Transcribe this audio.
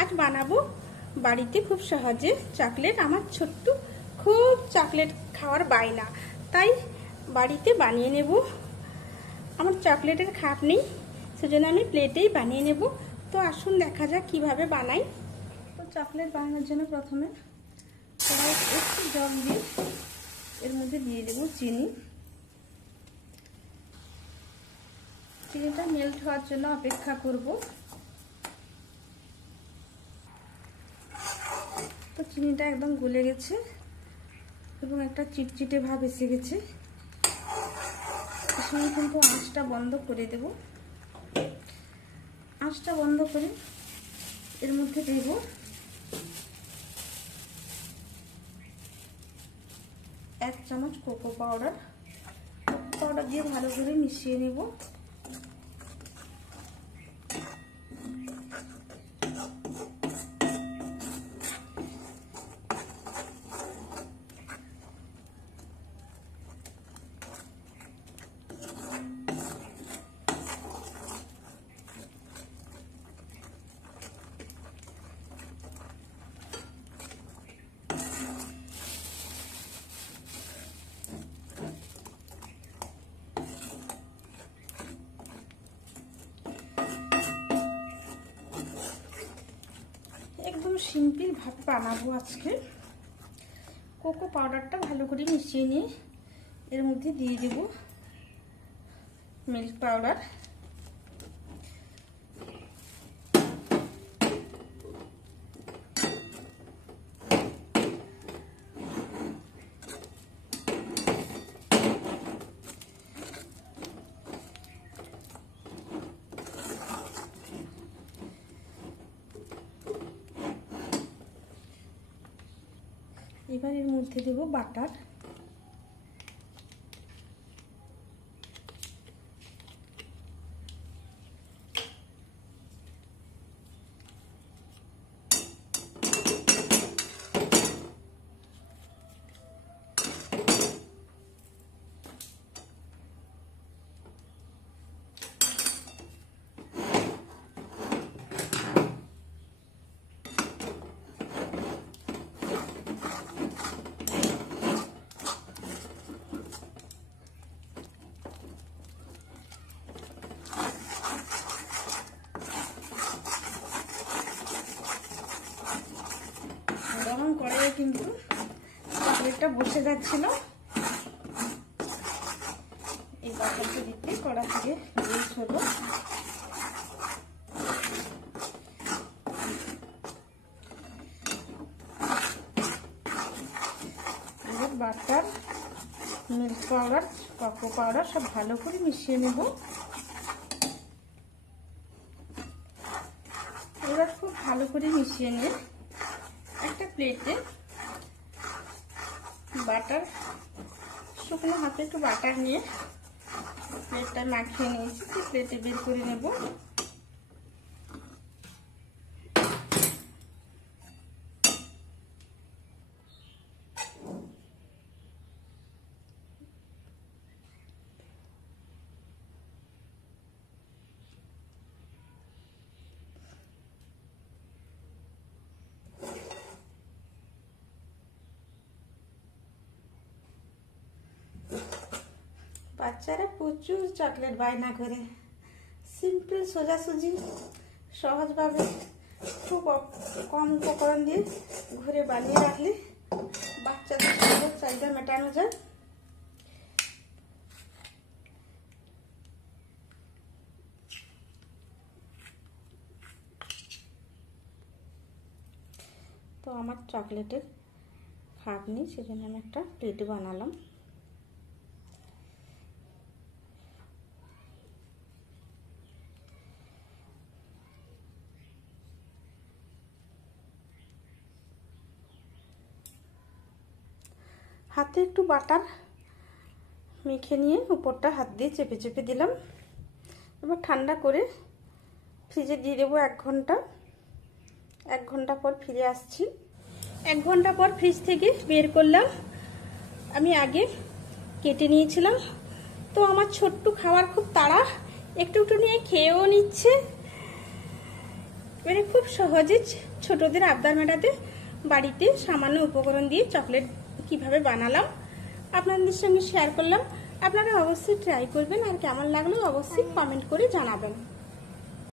আজ বানাবো বাড়িতে খুব সহজে চকলেট। আমার ছোট্ট খুব চকলেট খাওয়ার বায়না, তাই বাড়িতে বানিয়ে নেব। আমার চকলেটের খাপ নেই, সেজন্য আমি প্লেটেই বানিয়ে নেব। তো আসুন দেখা যাক কিভাবে বানাই। তো চকলেট বানানোর জন্য প্রথমে কড়াই একটু জল দিয়ে এর মধ্যে দিয়ে দেব চিনি। চিনিটা মেল্ট হওয়ার জন্য অপেক্ষা করব। তো চিনিটা একদম গলে গেছে এবং একটা চিটচিটে ভাব এসে গেছে। এর সঙ্গে কিন্তু আঁচটা বন্ধ করে দেব। আঁচটা বন্ধ করে এর মধ্যে দেব এক চামচ কোকো পাউডার। কোকো পাউডার দিয়ে ভালো করে মিশিয়ে নেব। একদম সিম্পল ভাবে বানাবো আজকে। কোকো পাউডারটা ভালো করে মিশিয়ে নিয়ে এর মধ্যে দিয়ে দেব মিল্ক পাউডার। এবার এর মধ্যে দেব বাটার। গরম কড়াইয়ে কিন্তু চকলেটটা বসে যাচ্ছিল। এই বাটারটা দিতে কড়া থেকে বেশ হলো। এবার butter, milk powder, cocoa powder সব ভালো করে মিশিয়ে নেব। এবার খুব ভালো করে মিশিয়ে নিয়ে একটা প্লেটে বাটার, শুকনো হাতে একটু বাটার নিয়ে প্লেটটা মাখিয়ে নিয়েছি, প্লেটে বের করে নেব। বাচ্চারা প্রচুর চকলেট বায়না করে। সিম্পল সোজাসুজি সহজভাবে খুব কম উপকরণ দিয়ে ঘরে বানিয়ে রাখলে বাচ্চাদের সহজ চাহিদা মেটানো যায়। তো আমার চকলেটের খাপ নেই, সেজন্য আমি একটা প্লেটে বানালাম। হাতে একটু বাটার মেখে নিয়ে উপরটা হাত দিয়ে চেপে চেপে দিলাম। এবার ঠান্ডা করে ফ্রিজে দিয়ে দেবো 1 ঘন্টা। 1 ঘন্টা পর ফিরে আসছি। 1 ঘন্টা পর ফ্রিজ থেকে বের করলাম। আমি আগে কেটে নিয়েছিলাম। তো আমার ছোট্ট খাওয়ার খুব তাড়া, একটু একটু নিয়ে খেয়েও নিচ্ছে। এবারে খুব সহজে ছোটদের আবদার মেটাতে বাড়িতে সামান্য উপকরণ দিয়ে চকলেট কিভাবে বানালাম আপনাদের সঙ্গে শেয়ার করলাম। আপনারা অবশ্যই ট্রাই করবেন, আর কেমন লাগলো অবশ্যই কমেন্ট করে জানাবেন।